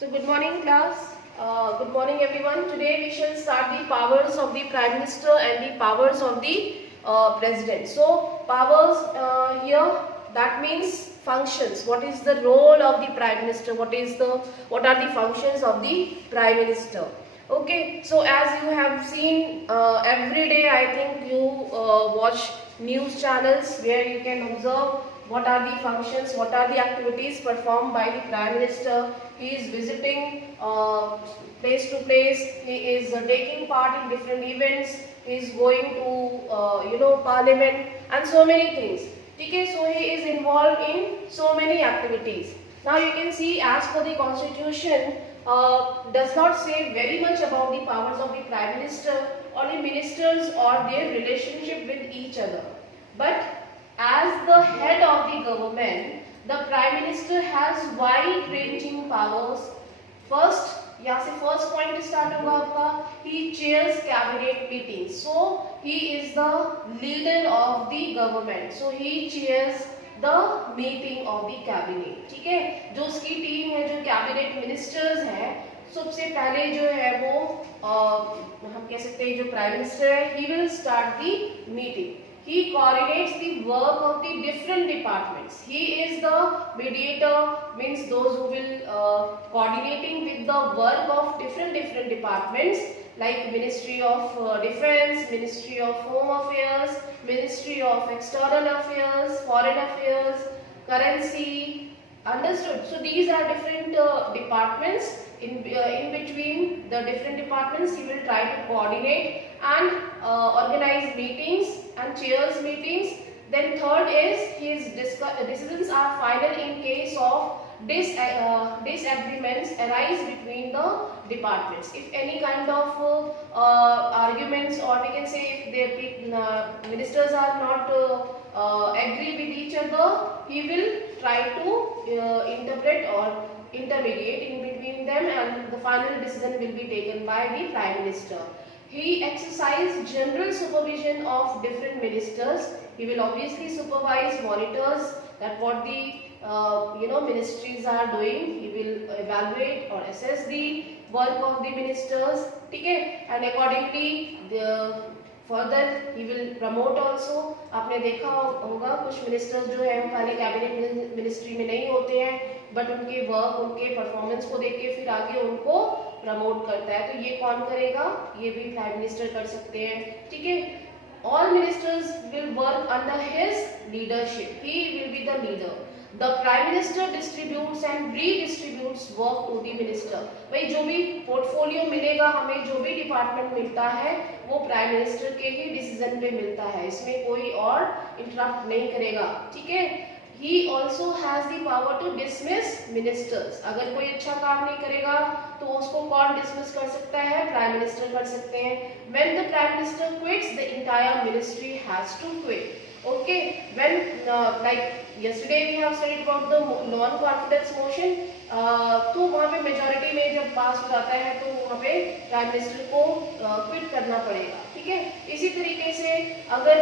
So good morning class. Good morning everyone. Today we shall start the powers of the Prime Minister and the powers of the President. So powers here, that means functions. What is the role of the Prime Minister? What are the functions of the Prime Minister? Okay, so as you have seen every day, I think you watch news channels where you can observe what are the functions, what are the activities performed by the Prime Minister. He is visiting place to place, he is taking part in different events, he is going to parliament and so many things. Okay, so he is involved in so many activities. Now you can see, as per the constitution, does not say very much about the powers of the Prime Minister or the ministers or their relationship with each other. But as the head of the government, the Prime Minister has wide-ranging powers. First, यहाँ से first point start होगा आपका, he chairs cabinet meeting. So he is the leader of the government. So he chairs the meeting of the cabinet. ठीक है, जो उसकी team है, जो कैबिनेट मिनिस्टर्स हैं, सबसे पहले जो है वो हम कह सकते हैं जो प्राइम मिनिस्टर है, he will start the meeting. He coordinates the work of the different departments. He is the mediator, means those who will coordinating with the work of different departments like Ministry of Defense, Ministry of Home Affairs, Ministry of External Affairs, Foreign Affairs, Currency. Understood? So these are different departments. In between the different departments, he will try to coordinate and organize meetings and chairs meetings. Then third is his decisions are final in case of disagreements arise between the departments. If any kind of arguments, or we can say if the ministers are not agree with each other, he will try to interpret or intermediate in between them, and the final decision will be taken by the Prime Minister. He exercises general supervision of different ministers. He will obviously supervise, monitors that what the ministries are doing. He will evaluate or assess the work of the ministers. Okay, and accordingly further he will promote also. आपने देखा होगा कुछ ministers जो है पहले cabinet ministry में नहीं होते हैं, बट उनके वर्क, उनके परफॉर्मेंस को देख के फिर आगे उनको प्रमोट करता है. तो ये कौन करेगा? ये भी प्राइम मिनिस्टर कर सकते हैं. ठीक है, all ministers will work under his leadership. He will be the leader. The Prime Minister distributes and redistributes work to the minister. भाई जो भी पोर्टफोलियो मिलेगा हमें, जो भी डिपार्टमेंट मिलता है, वो प्राइम मिनिस्टर के ही डिसीजन पे मिलता है. इसमें कोई और इंटरप्ट नहीं करेगा. ठीक है. He also has the power to dismiss ministers. अगर कोई अच्छा काम नहीं करेगा तो उसको कौन डिसमिस कर सकता है? प्राइम मिनिस्टर कर सकते हैं. When the Prime Minister quits, the entire ministry has to quit. Okay, when like yesterday we have studied about the non-confidence motion. तो वहाँ पे मेजोरिटी में जब पास हो जाता है तो वहाँ पे प्राइम मिनिस्टर को क्विट करना पड़ेगा. ठीक है. इसी तरीके से अगर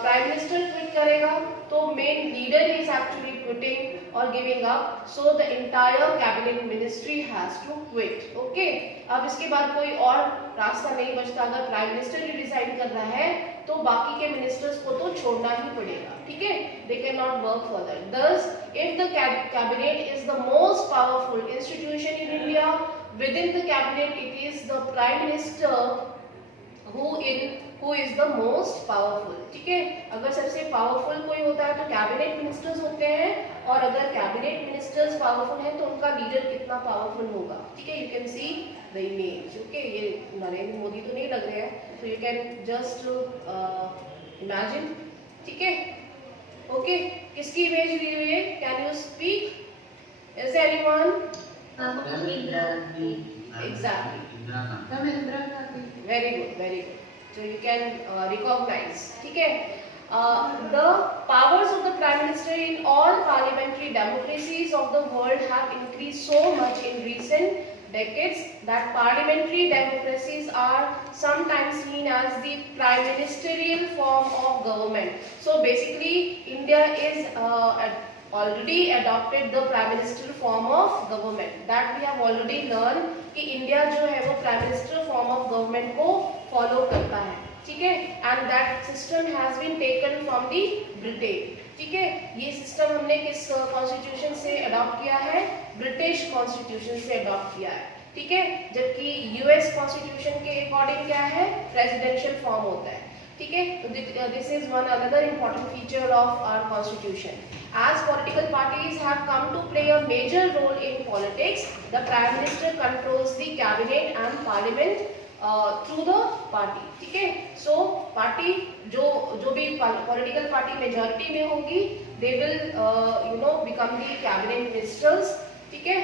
प्राइम मिनिस्टर क्विट करेगा तो main leader is actually quitting और giving up. So the entire cabinet ministry has to quit. Okay, अब इसके बाद कोई और रास्ता नहीं बचता. अगर प्राइम मिनिस्टर ही डिसाइड कर रहा है तो बाकी के मिनिस्टर्स को तो छोड़ना ही पड़ेगा. ठीक है, they can not work further. Thus, if the cabinet is the most powerful institution in India, within the cabinet it is the Prime Minister who is the most powerful. ठीक है, अगर सबसे पावरफुल कोई होता है तो कैबिनेट मिनिस्टर्स होते हैं, और अगर कैबिनेट मिनिस्टर्स पावरफुल हैं तो उनका लीडर कितना पावरफुल होगा. ठीक है, you can see the image. Okay, ये नरेंद्र मोदी तो नहीं लग रहे हैं, तो यू कैन जस्ट इमेजिन. ठीक है. ओके, किसकी इमेज ली हुई है? Can you speak? Is there anyone? Exactly. Very good, very good. So you can recognize. ठीक है. The powers of the Prime Minister in all parliamentary democracies of the world have increased so much in recent decades that parliamentary democracies are sometimes seen as the prime ministerial form of government. So basically India is already adopted the prime minister form of government. That we have already learned कि India जो है वो prime minister form of government को follow करता है, ठीक है, and that system has been taken from the Britain, ठीक है। ये सिस्टम हमने किस कॉन्स्टिट्यूशन से अडॉप्ट किया है? ब्रिटिश कॉन्स्टिट्यूशन से अडॉप्ट किया है, ठीक है, जबकि यूएस कॉन्स्टिट्यूशन के अकॉर्डिंग क्या है? प्रेसिडेंशियल फॉर्म होता है, ठीक है। तो this is one another important feature of our constitution. As political parties have come to play a major role in politics, the Prime Minister controls the cabinet and parliament through the party, ठीक है। So party जो भी political party majority में होगी, they will become the cabinet ministers, ठीक है।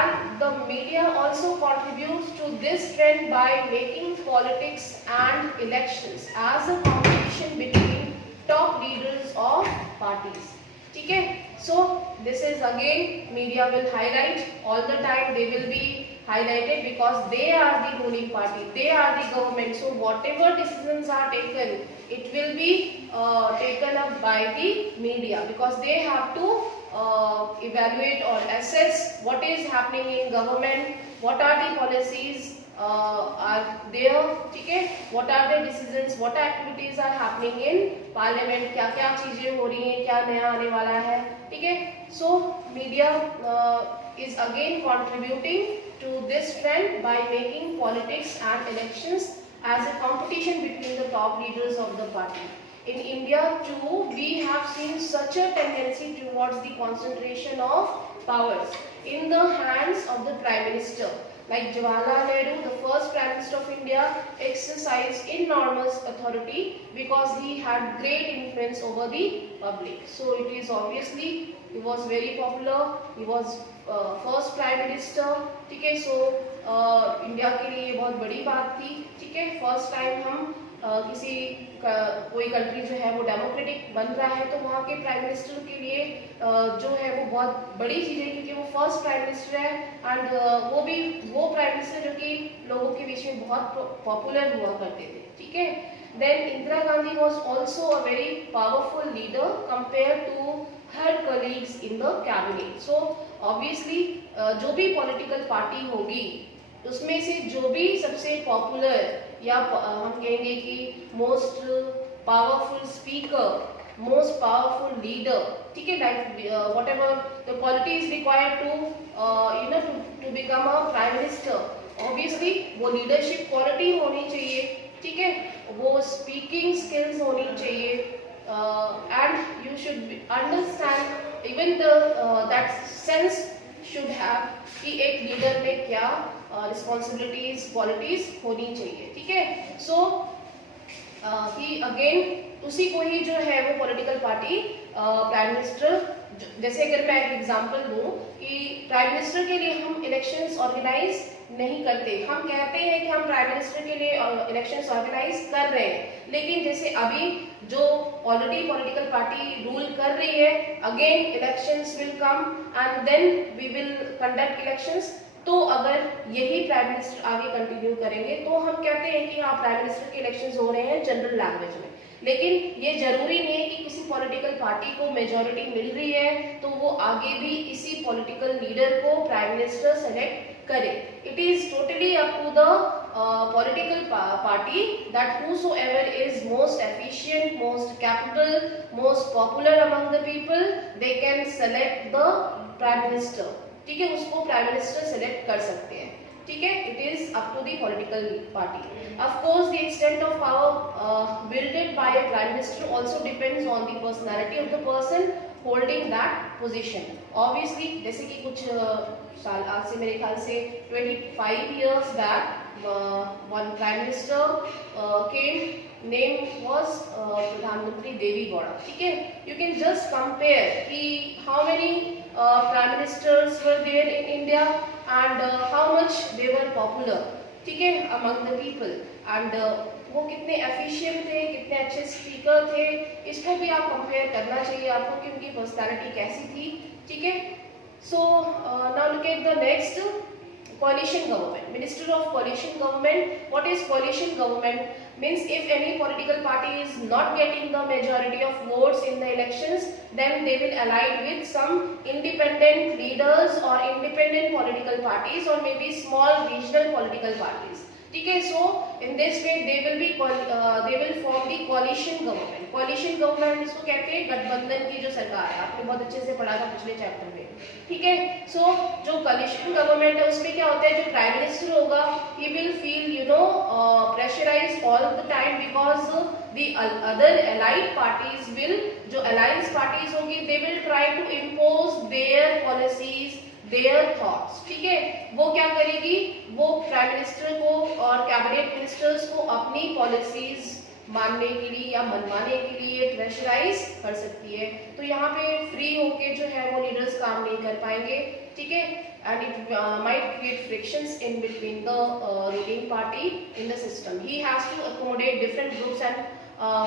And the media also contributes to this trend by making politics and elections as a competition between top leaders of parties, ठीक है। So this is again media will highlight all the time, they will be highlighted because they are the ruling party, they are the government. So whatever decisions are taken, it will be taken up by the media because they have to evaluate or assess what is happening in government, what are the policies are there, ठीक है, what are the decisions, what activities are happening in parliament, क्या क्या चीजें हो रही हैं, क्या नया आने वाला है, ठीक है। So media is again contributing to this trend by making politics and elections as a competition between the top leaders of the party. In India too, we have seen such a tendency towards the concentration of powers in the hands of the Prime Minister. Like Jawaharlal Nehru, the first Prime Minister of India, exercised enormous authority because he had great influence over the public. So it is obviously he was very popular. He was first Prime Minister. ठीक है, so India के लिए बहुत बड़ी बात थी, ठीक है। फर्स्ट टाइम हम कोई कंट्री जो है वो डेमोक्रेटिक बन रहा है तो वहाँ के प्राइम मिनिस्टर के लिए जो है वो बहुत बड़ी चीज़ है क्योंकि वो फर्स्ट प्राइम मिनिस्टर है एंड वो प्राइम मिनिस्टर जो कि लोगों के बीच में बहुत पॉपुलर हुआ करते थे, ठीक है। Then Indira Gandhi was also a very powerful leader compare to her colleagues in the cabinet. So obviously जो भी पॉलिटिकल पार्टी होगी उसमें से जो भी सबसे पॉपुलर या हम कहेंगे कि most powerful speaker, most powerful leader, ठीक है, like whatever the quality is required to become a prime minister. Obviously वो लीडरशिप क्वालिटी होनी चाहिए, ठीक है, वो स्पीकिंग स्किल्स होनी चाहिए and you should understand even that sense should have कि एक लीडर में क्या रिस्पॉन्सिबिलिटीज क्वालिटीज होनी चाहिए, ठीक है. सो कि अगेन उसी को ही जो है वो पॉलिटिकल पार्टी प्राइम मिनिस्टर, जैसे अगर मैं एक एग्जांपल दूं कि प्राइम मिनिस्टर के लिए हम इलेक्शंस ऑर्गेनाइज नहीं करते, हम कहते हैं कि हम प्राइम मिनिस्टर के लिए इलेक्शंस ऑर्गेनाइज कर रहे हैं, लेकिन जैसे अभी जो ऑलरेडी पॉलिटिकल पार्टी रूल कर रही है, again elections will come and then we will conduct elections. तो अगर यही प्राइम मिनिस्टर आगे कंटिन्यू करेंगे तो हम कहते हैं कि हाँ प्राइम मिनिस्टर के इलेक्शंस हो रहे हैं जनरल लैंग्वेज में, लेकिन ये जरूरी नहीं है कि किसी पॉलिटिकल पार्टी को मेजॉरिटी मिल रही है तो वो आगे भी इसी पॉलिटिकल लीडर को प्राइम मिनिस्टर सेलेक्ट करे. It is totally up to the political party that whosoever is most efficient, most capable, most popular among the people, they can select the prime minister. ठीक है, उसको prime minister select कर सकते हैं, ठीक है. It is up to the political party. Of course the extent of power wielded by a prime minister also depends on the personality of the person holding that position. Obviously जैसे कि कुछ साल आज से मेरे ख्याल से 25 years back one prime minister came, name was प्रधानमंत्री देवी गौड़ा, ठीक है. You can just compare कि how many prime ministers were there in India and how much they were popular, ठीक है, among the people, and वो कितने एफिशिएंट थे, कितने अच्छे स्पीकर थे, इसको भी आप कंपेयर करना चाहिए आपको कि उनकी पर्सनालिटी कैसी थी, ठीक है. So now look at the next, coalition government. Minister of coalition government. What is coalition government? means if any political party is not getting the majority of votes in the elections, then they will align with some independent leaders or independent political parties or maybe small regional political parties. ठीक है, so in this way they will form the coalition government. coalition government इसको कहते हैं गठबंधन की जो सरकार है, आपने बहुत अच्छे से पढ़ा था पिछले चैप्टर में, ठीक है। so जो coalition government है उसमें क्या होता है, जो प्राइम मिनिस्टर होगा he will feel pressurized all the time because the other allied parties will, जो alliance parties होगी, they will try to impose their policies, their thoughts, ठीक है। वो क्या करेगी, वो प्राइम मिनिस्टर को और कैबिनेट मिनिस्टर्स को अपनी पॉलिसीज मानने के लिए या मनवाने के लिए प्रेशराइज कर सकती है। तो यहाँ पे फ्री होके जो है वो लीडर्स काम नहीं कर पाएंगे, ठीक है। And it might create frictions in between the ruling party in the system. He has to accommodate different groups and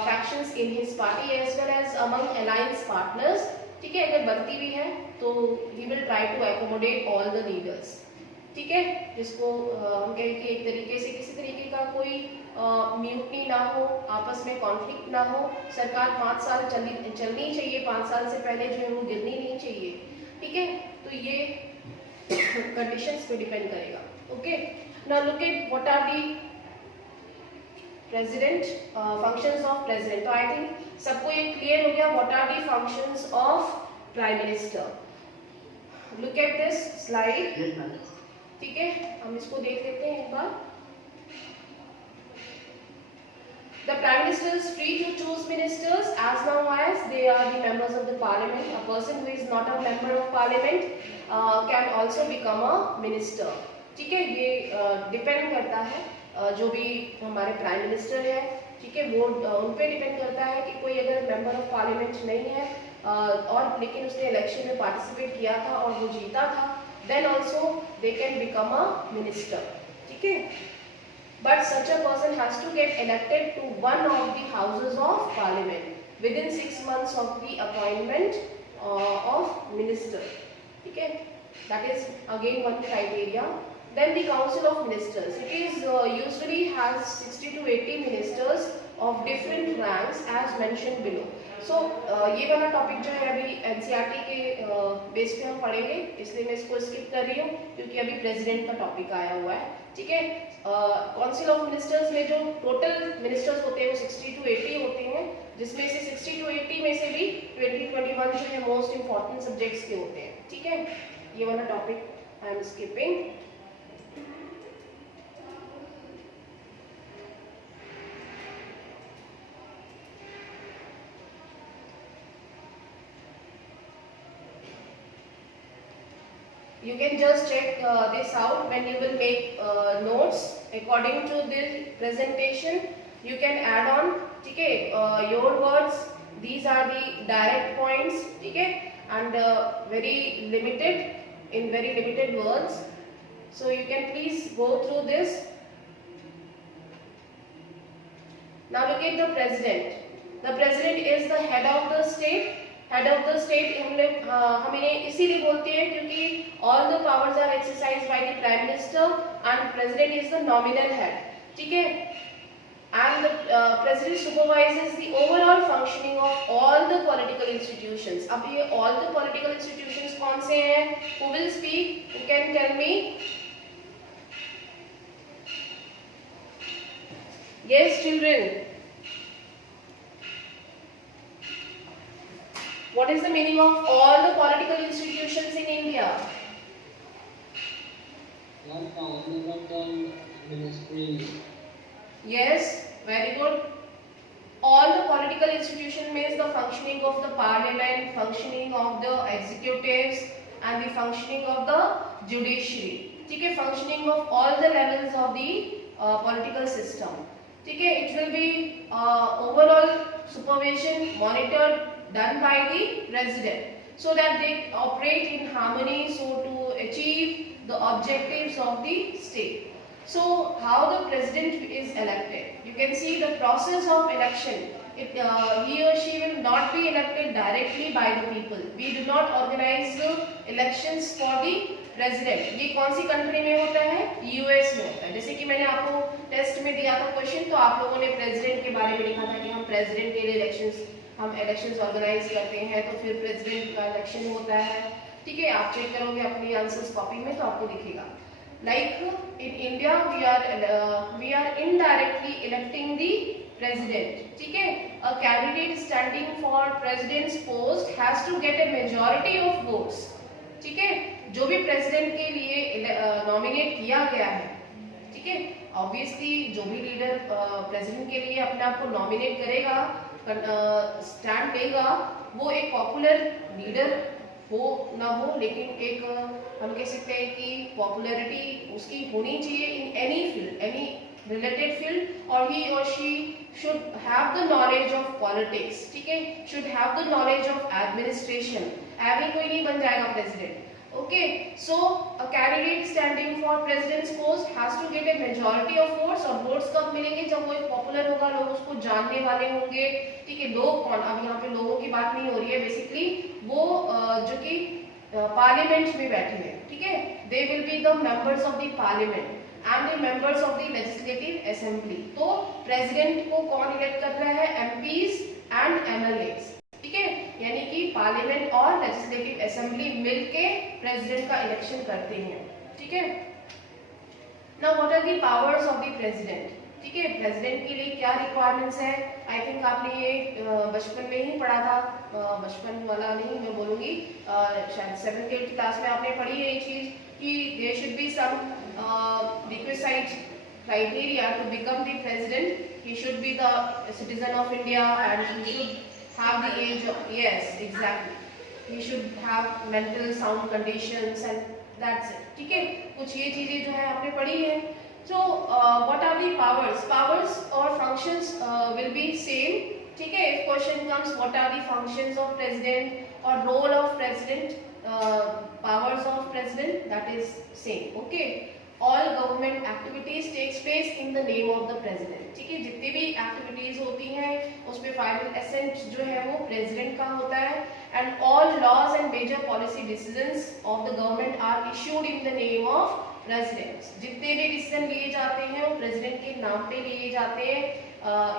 factions in his party as well as among alliance partners, ठीक है। अगर बनती भी है तो he will try to accommodate all the leaders, ठीक है। जिसको हम कहें कि एक तरीके से किसी तरीके का कोई म्यूटनी ना हो, आपस में कॉन्फ्लिक्ट ना हो। सरकार 5 साल चलनी चाहिए, 5 साल से पहले जो है वो गिरनी नहीं चाहिए, ठीक है। तो ये कंडीशंस पे डिपेंड करेगा, okay. Now look at what are the president functions of president. तो आई थिंक सबको ये क्लियर हो गया what are the functions of prime minister. Look at this slide, ठीक है, हम इसको देख लेते हैं एक बार। The Prime Minister is free to choose ministers as long as they are the members of the Parliament. A person who is not a member of Parliament can also become a minister. ठीक है, ये depend करता है जो भी हमारे prime minister है, ठीक है, वो उन पे डिपेंड करता है कि कोई अगर मेंबर ऑफ पार्लियामेंट नहीं है और लेकिन उसने इलेक्शन में पार्टिसिपेट किया था और वो जीता था, then also they can become a minister, ठीक है। But such a person has to get elected to one of the houses of parliament within 6 months of the appointment of minister, ठीक है। That is again one criteria. Then the council of ministers, it is usually has 60 to 80 ministers of different ranks as mentioned below. So ये वाला topic जो है अभी NCERT के base पे हम पढ़ेंगे, इसलिए मैं इसको स्किप कर रही हूँ क्योंकि अभी प्रेसिडेंट का टॉपिक आया हुआ है, ठीक है। काउंसिल ऑफ मिनिस्टर्स में जो टोटल मिनिस्टर्स होते हैं वो 60 to 80 होते हैं, जिसमें से 60 to 80 में से भी 20-21 जो है मोस्ट इंपॉर्टेंट सब्जेक्ट्स के होते हैं, ठीक है। ये वाला topic I am skipping. You can just check this out when you will make notes according to the presentation. You can add on, ठीक है, your words. These are the direct points, ठीक है, and very limited words. So you can please go through this. Now look at the president. The president is the head of the state. Head of the state हम इन्हें इसीलिए बोलते हैं क्योंकि all the powers are exercised by the prime minister and president is the nominal head, ठीक है। And the president supervises the overall functioning of all the political institutions. अब ये ऑल द पॉलिटिकल इंस्टीट्यूशंस कौन से हैं? Who will speak? You can tell me. Yes children, what is the meaning of all the political institutions in India? Ministries. Yes, very good. All the political institution means the functioning of the parliament, functioning of the executives and the functioning of the judiciary, ठीक है, functioning of all the levels of the political system, ठीक है। It will be overall supervision monitored done by the president so that they operate in harmony so to achieve the objectives of the state. So how the president is elected? You can see the process of election. He or she will not be elected directly by the people. We do not organize the elections for the president, ये कौन सी country में होता है? US में होता है। जैसे कि मैंने आपको टेस्ट में दिया था क्वेश्चन, तो आप लोगों ने प्रेसिडेंट के बारे में लिखा था कि हम प्रेसिडेंट के लिए हम इलेक्शंस ऑर्गेनाइज करते हैं, तो फिर प्रेसिडेंट का इलेक्शन होता है। ठीक है, आप चेक करोगे अपनी आंसर्स कॉपी में तो आपको दिखेगा। Like in India we are indirectly electing the president. ठीक है, a candidate standing for president's post has to get a majority of votes. ठीक है, जो भी प्रेसिडेंट के लिए नॉमिनेट किया गया है, ठीक है, ऑब्वियसली जो भी लीडर प्रेसिडेंट के लिए अपने आप को नॉमिनेट करेगा, स्टैंड लेगा, वो एक पॉपुलर लीडर हो ना हो, लेकिन एक हम कह सकते हैं कि पॉपुलैरिटी उसकी होनी चाहिए in any field, any related field, और ही और she should have the knowledge of politics. ठीक है, should have the knowledge of administration. ऐसे कोई नहीं बन जाएगा president. Okay, so a candidate standing for president's post has to get a majority of votes, और वोट्स कब मिलेंगे? जब वो एक पॉपुलर होगा, लोग उसको जानने वाले होंगे। ठीक है, लोग कौन? अब यहाँ पे लोगों की बात नहीं हो रही है, बेसिकली वो जो कि पार्लियामेंट में बैठे हैं। ठीक है, they will be the members of the parliament and the members of the legislative assembly. तो प्रेसिडेंट को कौन इलेक्ट कर रहा है? MPs and MLAs. ठीक है, यानी कि पार्लियामेंट और लेजिस्लेटिव असेंबली मिलके प्रेसिडेंट का इलेक्शन करते हैं। ठीक है, now what are the powers of the president? ठीक है, प्रेसिडेंट के लिए क्या रिक्वायरमेंट्स है? आई थिंक आपने ये बचपन में ही पढ़ा था, बचपन वाला नहीं मैं बोलूंगी, शायद 7th 8th क्लास में आपने पढ़ी है ये चीज कि there should be some requisite criteria to become the president. He should be the citizen of India and he should have the age of, yes exactly, he should have mental sound conditions and that's it. ठीक है, कुछ ये चीजें जो है आपने पढ़ी है। so what are the powers or functions will be same। ठीक है, if question comes what are the functions of president or role of president, powers of president, that is same। okay, all government activities takes place in the name of the president। ठीक है, जितनी भी activities होती हैं उसमें final accent जो है वो प्रेसिडेंट का होता है। And all laws and major policy decisions of the government are issued in the name of president. जितने भी डिसीजन लिए जाते हैं वो प्रेसिडेंट के नाम पे लिए जाते हैं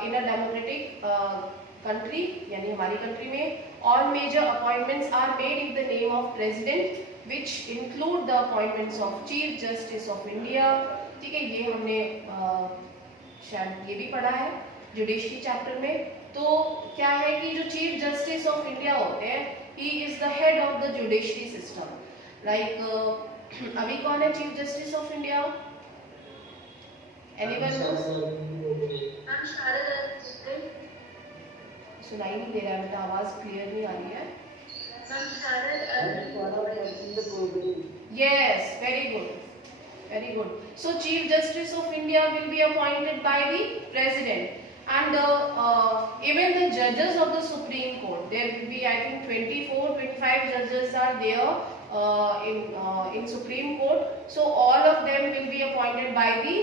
इन अ डेमोक्रेटिक कंट्री, यानी हमारी कंट्री में। All major appointments are made in the name of president which include the appointments of Chief Justice of India। ठीक है, ये हमने शायद ये भी पढ़ा है जुडिशरी चैप्टर में। तो क्या है कि जो चीफ जस्टिस ऑफ इंडिया होते हैं, ही is the head of the judiciary system. Like अभी कौन है chief justice of India? Anyone? सुनाई नहीं दे रहा है बेटा, आवाज क्लियर नहीं आ रही है। Yes, very good, very good. So Chief Justice of India will be appointed by the President, and even the judges of the Supreme Court, there will be I think 24-25 judges are there in Supreme Court. So all of them will be appointed by the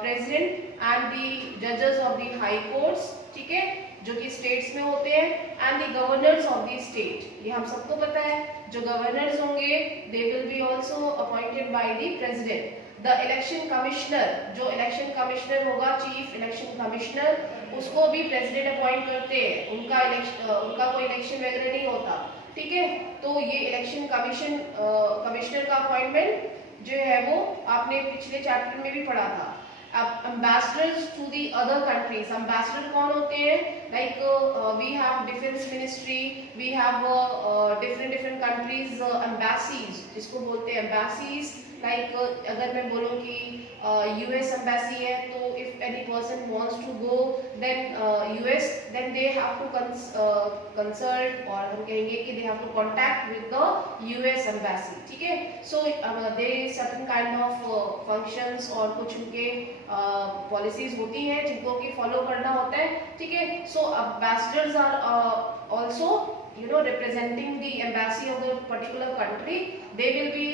President and the judges of the High Courts। ठीक है, जो कि states में होते हैं, and the governors of the state, ये हम सबको पता है, जो गवर्नर्स होंगे दे will be also appointed by the president. The election commissioner, जो इलेक्शन कमिश्नर होगा, चीफ इलेक्शन कमिश्नर, उसको भी प्रेसिडेंट अपॉइंट करते हैं, उनका कोई इलेक्शन वगैरह नहीं होता। ठीक है, तो ये इलेक्शन कमिश्नर का अपॉइंटमेंट जो है वो आपने पिछले चैप्टर में भी पढ़ा था। अब ambassadors to the other countries, ambassador कौन होते हैं? Like we have defence ministry, we have different countries embassies, जिसको बोलते हैं एम्बेसीज। लाइक अगर मैं बोलूँ कि यूएस एम्बेसी है, तो if any person wants to go then US, then they have to consult, और हम कहेंगे कि they have to contact with the US embassy. ठीक है, so there is certain kind of functions और कुछ उनके पॉलिसीज होती हैं जिनको कि फॉलो करना होता है। ठीक है, so ambassadors are also representing the embassy of the particular country. They will be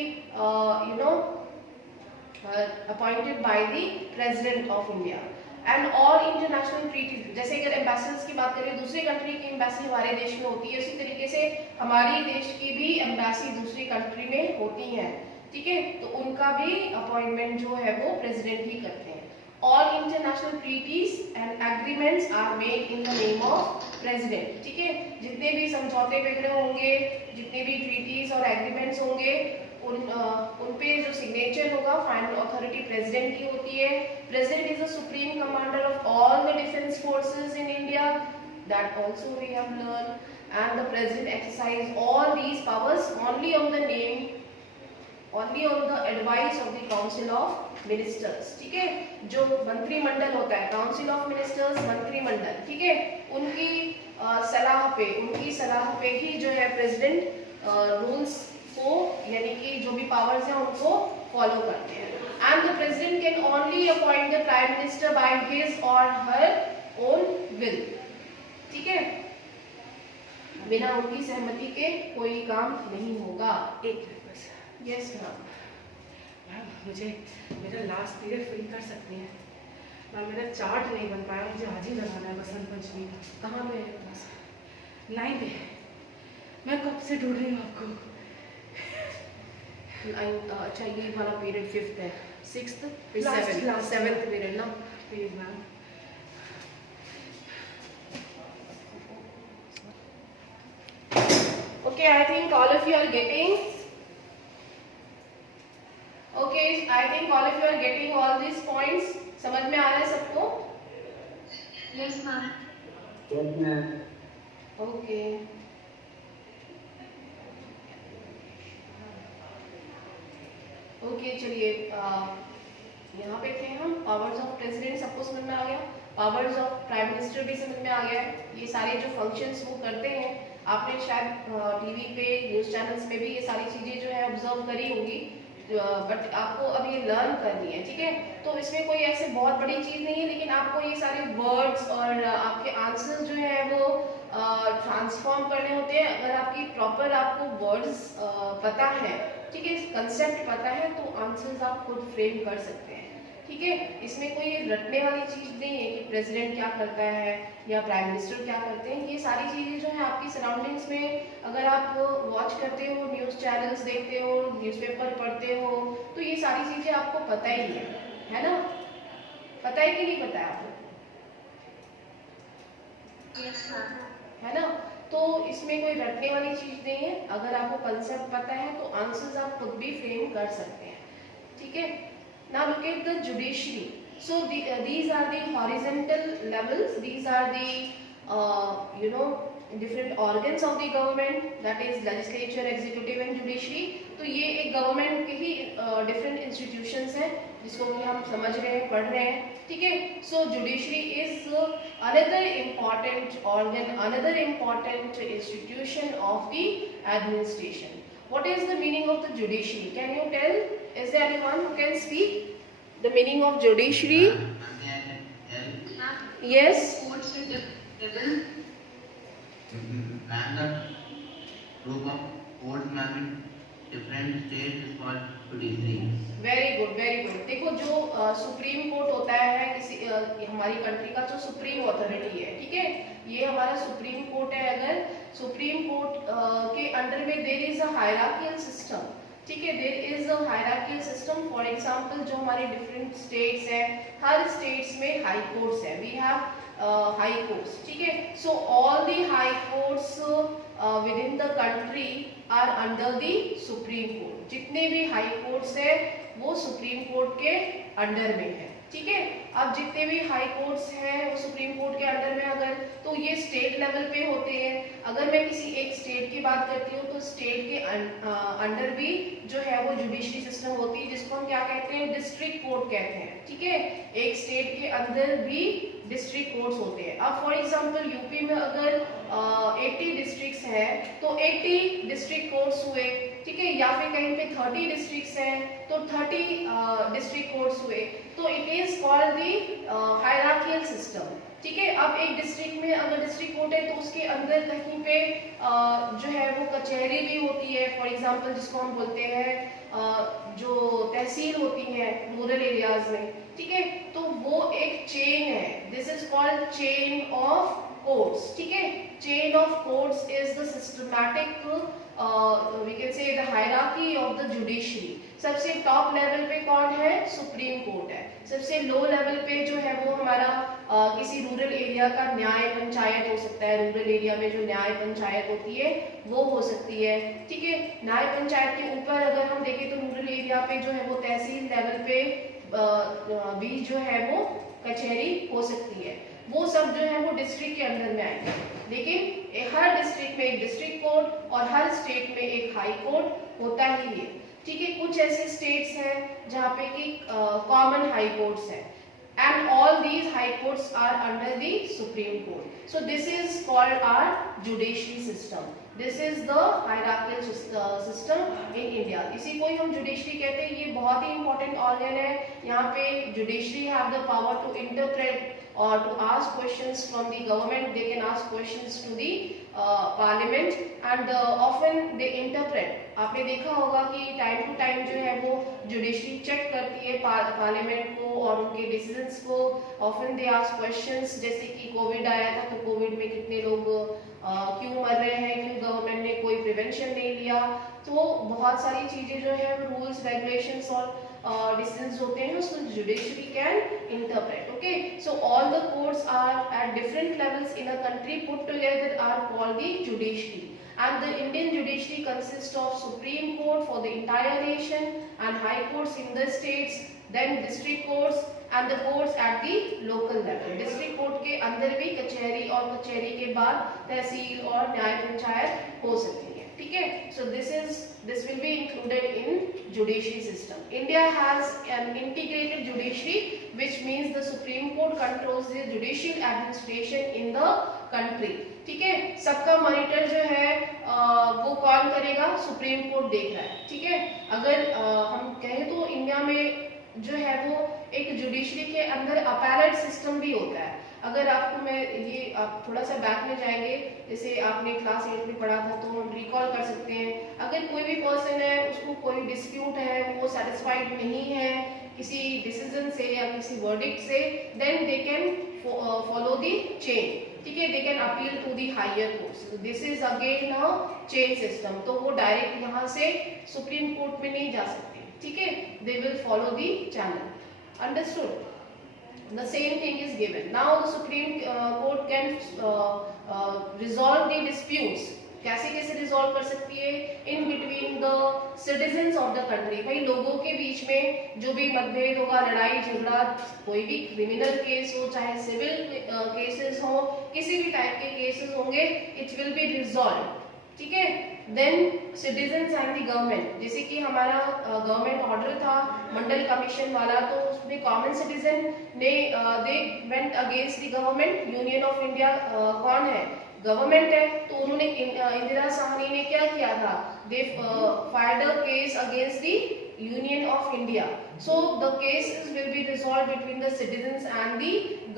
appointed by the president of India। and all international treaties, जैसे अगर एम्बेसडर्स की बात करें, दूसरी कंट्री की एम्बेसी हमारे देश में होती है, उसी तरीके से हमारी देश की भी एम्बेसी दूसरी कंट्री में होती है। ठीक है, तो उनका भी अपॉइंटमेंट जो है वो प्रेसिडेंट ही करते हैं। All international treaties and agreements are made in the name of president, ठीक है, जितने भी समझौते वगैरह होंगे, जितने भी ट्रीटीज और एग्रीमेंट्स होंगे, उन पे जो सिग्नेचर होगा फाइनल अथॉरिटी प्रेसिडेंट की होती है। President is the supreme commander of all the defence forces in India, that also we have learn, and the president exercise all these powers only on the advice of the council of ministers, ठीक है, जो मंत्रिमंडल होता है, council of ministers मंत्रिमंडल, ठीक है, उनकी सलाह पे ही जो है प्रेसिडेंट रूल्स को यानी कि जो भी पावर्स हैं उनको फॉलो करते हैं। And the president can only appoint the prime minister by his or her own will, ठीक है, बिना उनकी सहमति के कोई काम नहीं होगा। एक बस यस मैम। मैम मुझे मेरा लास्ट पीरियड फिल कर सकती हैं? मैम मेरा चार्ट नहीं बन पाया, मुझे आज ही लगाना है बसंत पंचमी का। कहाँ पे है क्लास? 9 पे। मैं कब से ढूंढ रही हूँ आपको। अच्छा ये वाला पीरियड 5th है, 6th फिर Last 7th पीरियड ना। Please ma'am. Okay, I think all of you are getting. Okay, I think all of you are getting all these points. समझ में आ रहा है सबको? Yes, ma'am. Yes, ma'am. Okay. Okay, चलिए यहाँ पे थे हम। पावर्स ऑफ प्रेसिडेंट सबको समझ में आ गया, पावर्स ऑफ प्राइम मिनिस्टर भी समझ में आ गया है। ये सारे जो फंक्शंस वो करते हैं, आपने शायद टीवी पे न्यूज़ चैनल्स पे भी ये सारी चीज़ें जो है ऑब्जर्व करी होंगी, बट आपको अब ये लर्न करनी है, ठीक है। तो इसमें कोई ऐसे बहुत बड़ी चीज़ नहीं है, लेकिन आपको ये सारे वर्ड्स और आपके आंसर्स जो है वो ट्रांसफॉर्म करने होते हैं। अगर आपकी प्रॉपर आपको वर्ड्स पता है, ठीक है, कंसेप्ट पता है, तो आंसर्स आप खुद फ्रेम कर सकते हैं, ठीक है। इसमें कोई रटने वाली चीज़ नहीं है कि प्रेसिडेंट क्या करता है या प्राइम मिनिस्टर क्या करते हैं। ये सारी चीज़ें जो है आपकी सराउंडिंग्स में अगर आप वॉच करते हो, न्यूज़ चैनल्स देखते हो, न्यूज़पेपर पढ़ते हो, तो ये सारी चीज़ें आपको पता ही है ना? पता है कि नहीं पता है आपको? Yes, ma'am. है ना? तो इसमें कोई रटने वाली चीज़ नहीं है। अगर आपको कंसेप्ट पता है तो आंसर्स आप खुद भी फ्रेम कर सकते हैं, ठीक है। Now look at the judiciary. So these are the horizontal levels. These are the different organs of the government, that is legislature, executive and judiciary. तो ये एक गवर्नमेंट के ही different institutions हैं जिसको कि हम समझ रहे हैं, पढ़ रहे हैं, ठीक है। So judiciary is another important organ, another important institution of the administration. What is the meaning of the judiciary? Can you tell? Is there anyone who can speak the meaning of judiciary? Yes. Courts at different levels. And the group of courts in different states is called judiciary. Very good, very good. देखो जो supreme court होता है किसी हमारी country का जो supreme authority है, ठीक है, ये हमारा सुप्रीम कोर्ट है। अगर सुप्रीम कोर्ट के अंडर में there is a hierarchical system, ठीक है, there is a hierarchical system. For example जो हमारे डिफरेंट स्टेट्स हैं, हर स्टेट्स में हाई कोर्ट्स हैं, वी हैव हाई कोर्ट्स, ठीक है। So all the high courts within the country are under the supreme court. जितने भी हाई कोर्ट्स है वो सुप्रीम कोर्ट के अंडर में है, ठीक है। अब जितने भी हाई कोर्ट्स हैं वो सुप्रीम कोर्ट के अंडर में, अगर तो ये स्टेट लेवल पे होते हैं। अगर मैं किसी एक स्टेट की बात करती हूँ तो स्टेट के अंडर भी जो है वो जुडिशरी सिस्टम होती है, जिसको हम क्या कहते हैं, डिस्ट्रिक्ट कोर्ट कहते हैं, ठीक है। एक स्टेट के अंदर भी डिस्ट्रिक्ट कोर्ट्स होते हैं। अब फॉर एग्जांपल यूपी में अगर 80 डिस्ट्रिक्ट्स हैं तो 80 डिस्ट्रिक्ट कोर्ट्स हुए, ठीक है, या फिर कहीं पे 30 डिस्ट्रिक्ट्स हैं तो 30 डिस्ट्रिक्ट कोर्ट्स हुए। तो it is called the hierarchical system, ठीक है। अब एक डिस्ट्रिक्ट में अगर डिस्ट्रिक्ट कोर्ट है तो उसके अंदर कहीं पे जो है वो कचहरी भी होती है, फॉर एग्जांपल जिसको हम बोलते हैं जो तहसील होती है रूरल एरियाज में, ठीक है। तो वो एक चेन है, this is called chain of courts, ठीक है। Chain of courts is the systematic we can say the hierarchy of the judiciary. सबसे टॉप लेवल पे कौन है? सुप्रीम कोर्ट है। सबसे लो लेवल पे जो है वो हमारा किसी रूरल एरिया का न्याय पंचायत हो सकता है। रूरल एरिया में जो न्याय पंचायत होती है वो हो सकती है, ठीक है। न्याय पंचायत के ऊपर अगर हम देखें तो रूरल एरिया पे जो है वो तहसील लेवल पे भी जो है वो कचहरी हो सकती है। वो सब जो है वो डिस्ट्रिक्ट के अंदर में आएंगे, लेकिन हर डिस्ट्रिक्ट में एक डिस्ट्रिक्ट कोर्ट और हर स्टेट में एक हाई कोर्ट होता ही है, ठीक है। कुछ ऐसे स्टेट्स हैं जहाँ पे कि कॉमन हाई कोर्ट्स हैं, and all these high courts are under the Supreme Court. So this is called our judiciary system. This is the hierarchical system in India. इसी को ही हम judiciary कहते हैं। ये बहुत ही important organ है। यहाँ पे judiciary have the power to interpret or to ask questions from the government. They can ask questions to the parliament and often they interpret. आपने देखा होगा कि टाइम टू टाइम जो है वो जुडिशरी चेक करती है पार्लियामेंट को और उनके डिसीजंस को। ऑफन दे आस्क क्वेश्चंस, जैसे कि कोविड आया था तो कोविड में कितने लोग क्यों मर रहे हैं, क्यों गवर्नमेंट ने कोई प्रिवेंशन नहीं लिया। तो बहुत सारी चीजें जो है रूल्स रेगुलेशंस और डिसीजंस होते हैं उसको judiciary can interpret. Okay, so all the courts are at different levels in a country put together are called the judiciary. And the Indian judiciary consists of Supreme Court for the entire nation and high courts in the states, then district courts and the courts at the local level. District court के अंदर भी कचहरी और कचहरी के बाद तहसील और न्याय पंचायत हो सकती है, ठीक है। So this will be included in judiciary system. India has an integrated judiciary, which means the Supreme Court controls the judicial administration in the country. ठीक है, सबका मॉनिटर जो है वो कौन करेगा? सुप्रीम कोर्ट देख रहा है, ठीक है। अगर हम कहें तो इंडिया में जो है वो एक जुडिशरी के अंदर अपैलेट सिस्टम भी होता है। अगर आपको मैं ये आप थोड़ा सा बैक में जाएंगे, जैसे आपने क्लास 8 में पढ़ा था तो हम रिकॉल कर सकते हैं। अगर कोई भी पर्सन है उसको कोई डिस्प्यूट है, वो सेटिस्फाइड नहीं है किसी डिसीजन से या किसी वर्डिक्ट से, then they can follow the chain, ठीक है। They can appeal to the higher courts. This is again a chain system. तो वो डायरेक्ट यहाँ से सुप्रीम कोर्ट में नहीं जा सकते, ठीक है। They will follow the channel, understood. The same thing is given. Now the Supreme Court can resolve the disputes. कैसे रिजॉल्व कर सकती है? इन between the citizens of the country. भाई लोगों के बीच में जो भी मतभेद होगा, लड़ाई झगड़ा, कोई भी क्रिमिनल केस हो चाहे सिविल केसेस हो, किसी भी टाइप के केसेस होंगे, इट विल बी रिजॉल्व, ठीक है। Then citizens and the government, जैसे कि हमारा गवर्नमेंट ऑर्डर था मंडल कमीशन वाला, तो उसमें कॉमन सिटीजन ने they went against the government. Union of India कौन है? गवर्नमेंट है। तो उन्होंने इंदिरा साहनी ने क्या किया था? They filed a case against the union of India. So the cases will be resolve between the citizens and the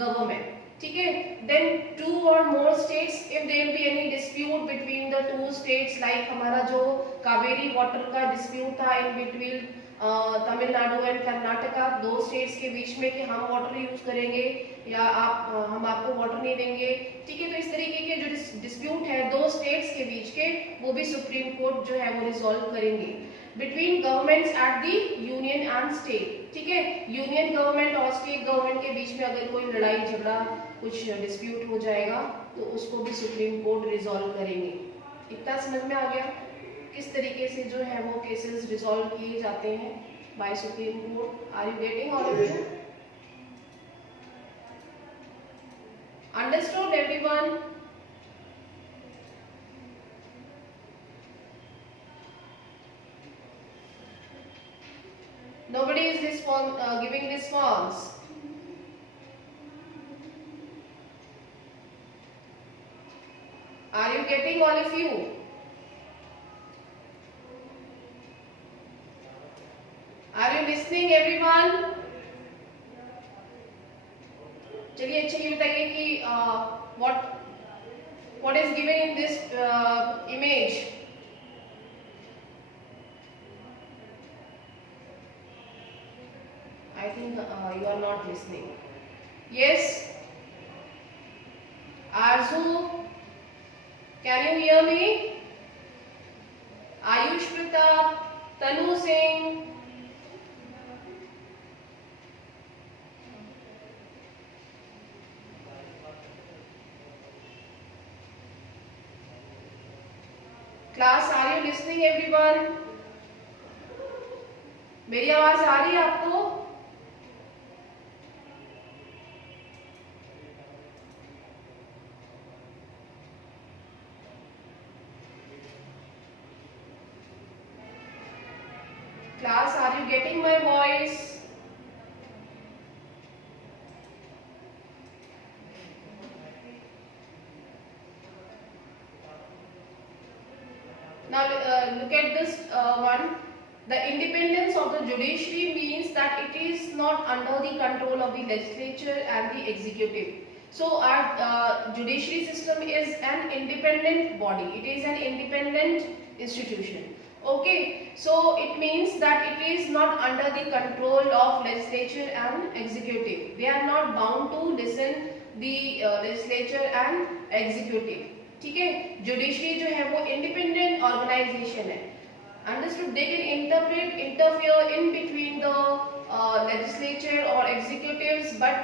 government, ठीक है। Then 2 or more states, if there will be any dispute between the 2 states, like हमारा जो Kaveri water का dispute था in between Tamil Nadu and Karnataka, 2 states के बीच में कि हम वाटर यूज करेंगे या हम आपको वाटर नहीं देंगे, ठीक है। तो इस तरीके के जो डिस्प्यूट है 2 स्टेट्स के बीच के, वो भी सुप्रीम कोर्ट जो है वो रिजॉल्व करेंगे। Between governments at the union and state, ठीक है। यूनियन गवर्नमेंट और स्टेट गवर्नमेंट के बीच में अगर कोई लड़ाई झगड़ा कुछ डिस्प्यूट हो जाएगा तो उसको भी सुप्रीम कोर्ट रिजॉल्व करेंगे। इतना समझ में आ गया किस तरीके से जो है वो केसेस रिजॉल्व किए जाते हैं by supreme court? Are you getting all of you? Understood everyone? Nobody is giving response. Are you getting, all of you? Are you listening everyone? चलिए अच्छा ये बताइए कि what is given in this image? I think you are not listening. Yes, Arzu, can you hear me? Ayush Pratap, Tanu Singh. Class, are you listening everyone? मेरी आवाज आ रही है आपको? Class, are you getting my voice? Now look at this one. The independence of the judiciary means that it is not under the control of the legislature and the executive. So our judiciary system is an independent body. It is an independent institution. Okay, so it means that it is not under the control of legislature and executive. They are not bound to listen the legislature and executive. ठीक है, judiciary जो है वो independent organisation है. Understood? They can interfere in between the legislature or executives, but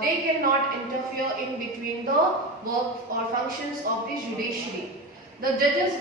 they cannot interfere in between the work or functions of the judiciary. The judges